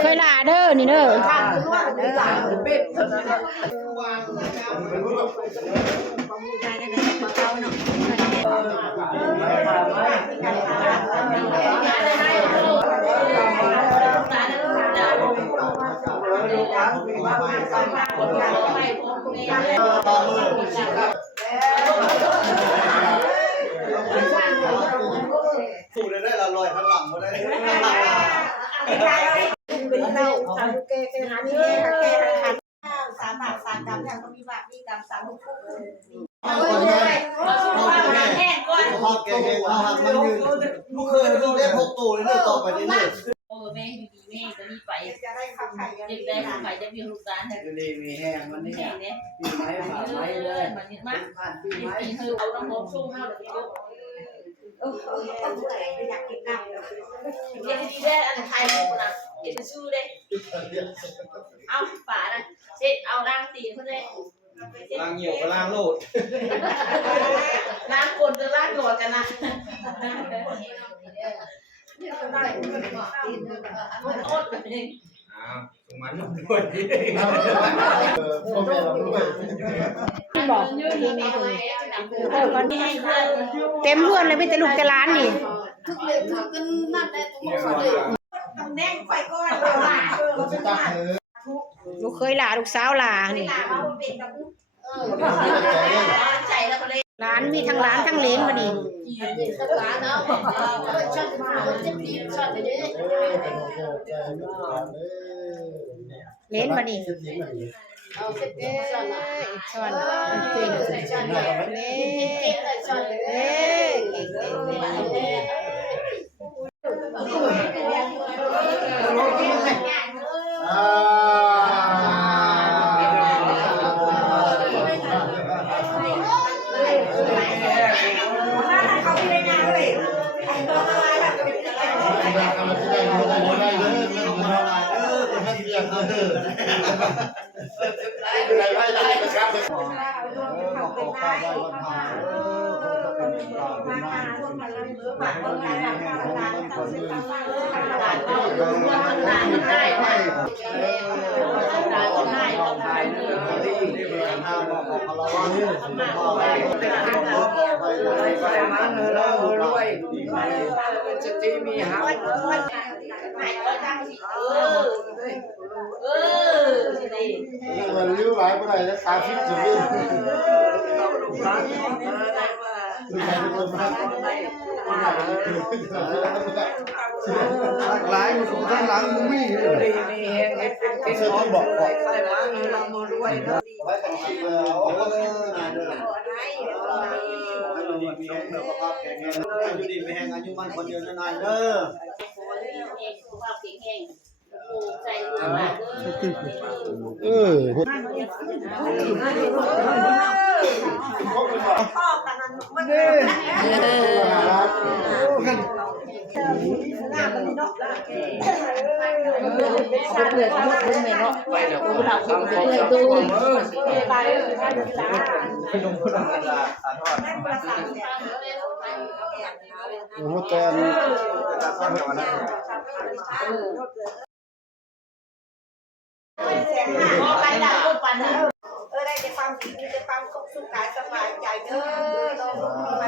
เคยลาเด้อนี่เด้อสูดได้ละลอยข้างหลังมาได้เป็นเต้าสามลูกเกย์เป็นหานี่เกย์เกย์ขันสามบาทสามดำทางก็มีบาทมีดำสามลูกคู่แห้งก่อนพอแกเองเอาหักมันยืนลูกเคยลูกได้6ตัวเลยต่อไปนี่เลยแม่ดีแม่ก็มีไปจะได้ข้าวไข่เด็กได้ข้าวไข่จะมีลูกตาลเนี่ยดีมีแห้งมันนี่เนี่ยปีไม้ผ่านไม้เลยมันนี่มากผ่านปีไม้ปีคือเอาน้ำมันชุ่มให้เราเดี๋ยวอยากกินน้ำเย็นดีได้อันไทยลูกนะเย็นชื่อได้เอาฝานะเช็ดเอาล้างตีเขาได้ล้างเหี่ยวก็ล้างโลดล้างคนจะล้างหนวดกันนะโอ๊ตแบบนี้ตรงมันด้วยบอกเต็มเพื่อนเลยไม่แต่ลูกแต่ร้านนี่ทุกเรื่องถึงกันนั่นได้ทุกคนเลยต้องแน่งไฟก้อนลูกเคยลาลูกสาวลานี่ร้านมีทั้งร้านทั้งเลนมาดิเลนมาดิช้อนเก่งเจะตีมีหางมันริ้วไหลไปไหนแล้วขาฟิตสุดเลยหลายมันข้างหลังมึงวิ่งเลยมีแห้งเอ็ดเป็นของบอกใส่มาเราโมด้วยนะไว้กันชีเลยมีแห้งสุขภาพแข็งแรงอยู่ดีไม่แห้งอายุมันคนเดียวนานเด้อใส่ลูกหลานพ่อกันนั้นมันหน้ามันนกแล้วสร้างเลยทั้งหมดเลยเนาะ ไปเดี๋ยวคุณเราทำของจะดูตายตายตายพี่น้องคนละนั่นประสานเนี่ยโอ้โหแกนได้จะฟังดีจะฟังสุขกายสบายใจเด้อเราไป